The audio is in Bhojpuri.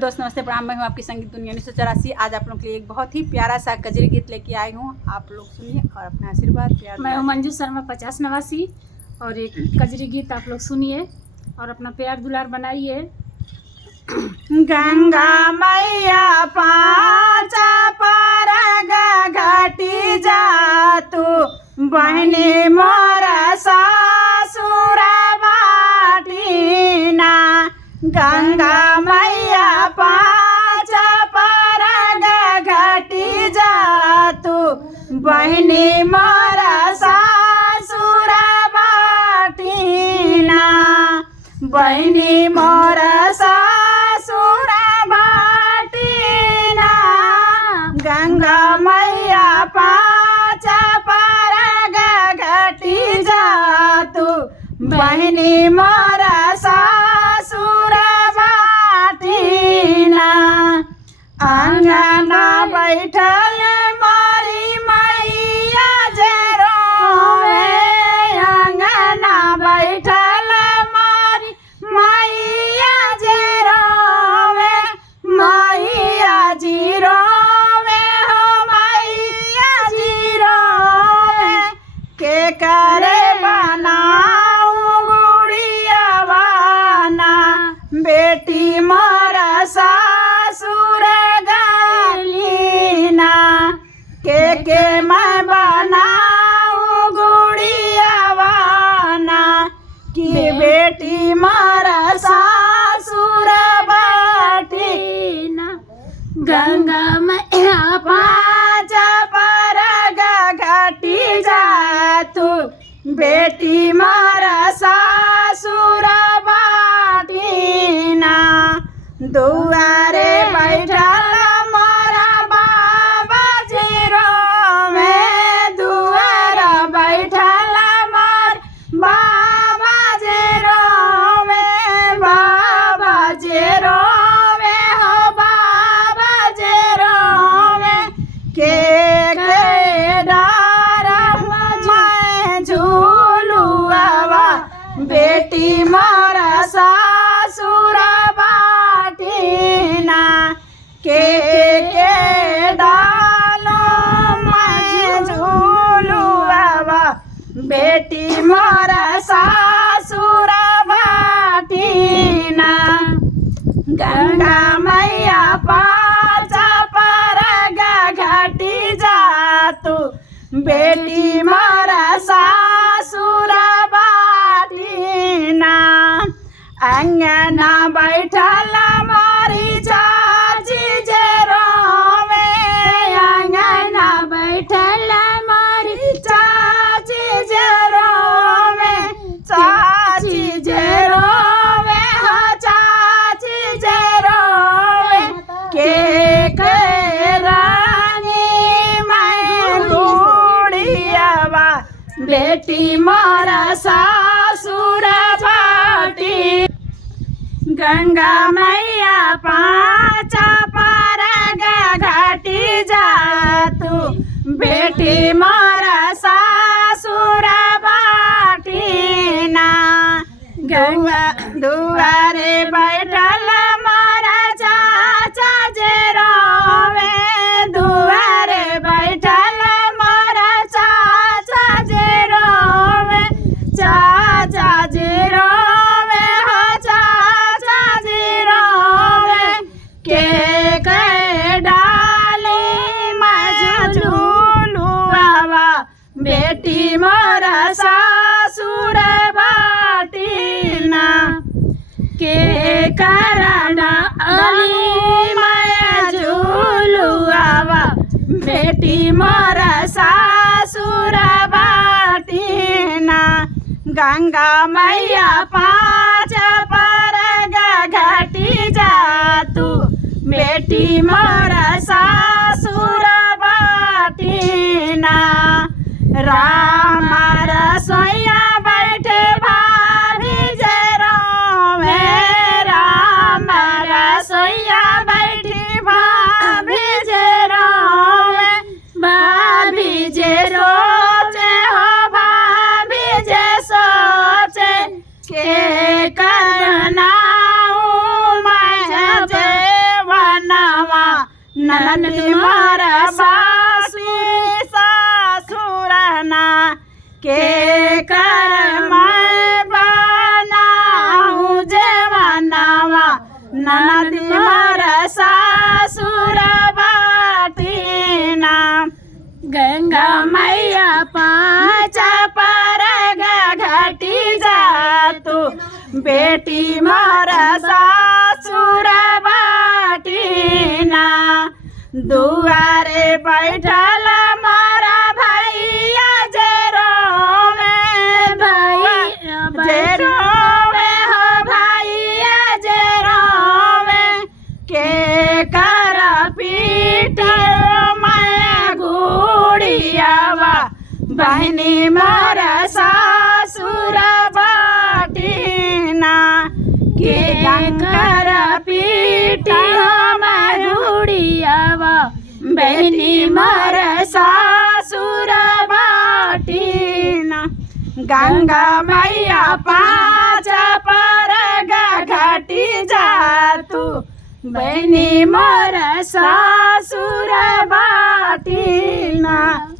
दोस्त नमस्ते प्रणाम, मैं हूँ आपकी संगीत दुनिया 1984। आज आप लोग के लिए एक बहुत ही प्यारा सा कजरी गीत लेके आई हूँ। आप लोग सुनिए और अपना आशीर्वाद प्यार। मैं हूँ मंजू शर्मा 50 नवासी और एक कजरी गीत आप लोग सुनिए और अपना प्यार दुलार बनाइए। गंगा मैया पाँचा पर घाटी जा तू बहनी मोरा सासुर बाटीना। गंगा मैया पाँचा पर घाटी जा तू बहनी मोरा सासुर बाटीना। बहनी मोरा सासुर बाटीना। गंगा मैया पाँचा पर घाटी जा तू बहनी मोरा सासुर बाटीना। अंगना बैठल मारी मैया जे रोवे। अंगना बैठल मारी मैया जे रोवे। मैया जी रोवे हो मैया जी रोवे। के करे बनाऊ गुड़िया बाना बेटी मोरा सासुर गलीना। के मैं बनाऊ गुड़िया बाना कि बेटी मोरा सासुर बाटीना। गंगा मैया पाँचा पर घाटी जा तू बेटी मोरा सासुर बाटीना। दुआरे बैठल मोरा बाबा जी रोवे। दुआरा बैठल मोर बाबा जी रोवे। बाबा जी रोवे हो बाबा जी रोवे। के डार मैं झूलुआवा बेटी मोरा सासुर बाटीना। के डालो मैं झूलुआवा बेटी मोरा सासुर बाटीना। गंगा मैया पाँचा पर घाटी जा तू बेटी मोरा सासुर बाटीना। अंगना बैठल मारी चाची जे रोवे। अंगना बैठल मारी चाची जे रोवे। चाची जे रोवे हो चाची जे रोवे। के रानी मैं गुड़ियावा बेटी मोरा सासुर बाटी। गंगा मैया पाँचा पर घाटी जा तू बेटी मोरा सासुर बाटीना। दुआरे बैठल मोरा चाचा जे रोवे। दुआरे बैठल मोरा चाचा जे रोवे। चाचा जे रोवे हो चाचा जे रोवे। के डाले मैं झूलुआवा बेटी मोरा सासुर बाटीना। के करना अली मैं झूलुआवा बेटी मोरा सासुर बाटीना। गंगा मैया पाँचा पर घाटी जा तू बेटी मोरा सासुर बाटीना। राम रसोइया बैठे भाभी जे रोवे। राम रसोइया बैठी भाभी जे रोवे। भाभी जे रोचे हो भाभी जे सोचे। के करना मैं जे ननदी मोर सासुरना के कर मैं बनाऊं जवानावा ननदी मोर सासुर बाटीना गंगा मैया पाँच पर घटी जा तू बेटी मोर सासुर बाटीना दुआरे बैठल मोरा भैया जे रोवे हो भैया जे रोवे के कर पीठ मैं गुड़ियावा बहनी मोर सासुर बाटीना के कर पीठ मैं गुड़ियावा बहनी मोर सासुर बाटीना गंगा मैया पाँच पर घटी जा तू बहनी मोर सासुर बाटीना।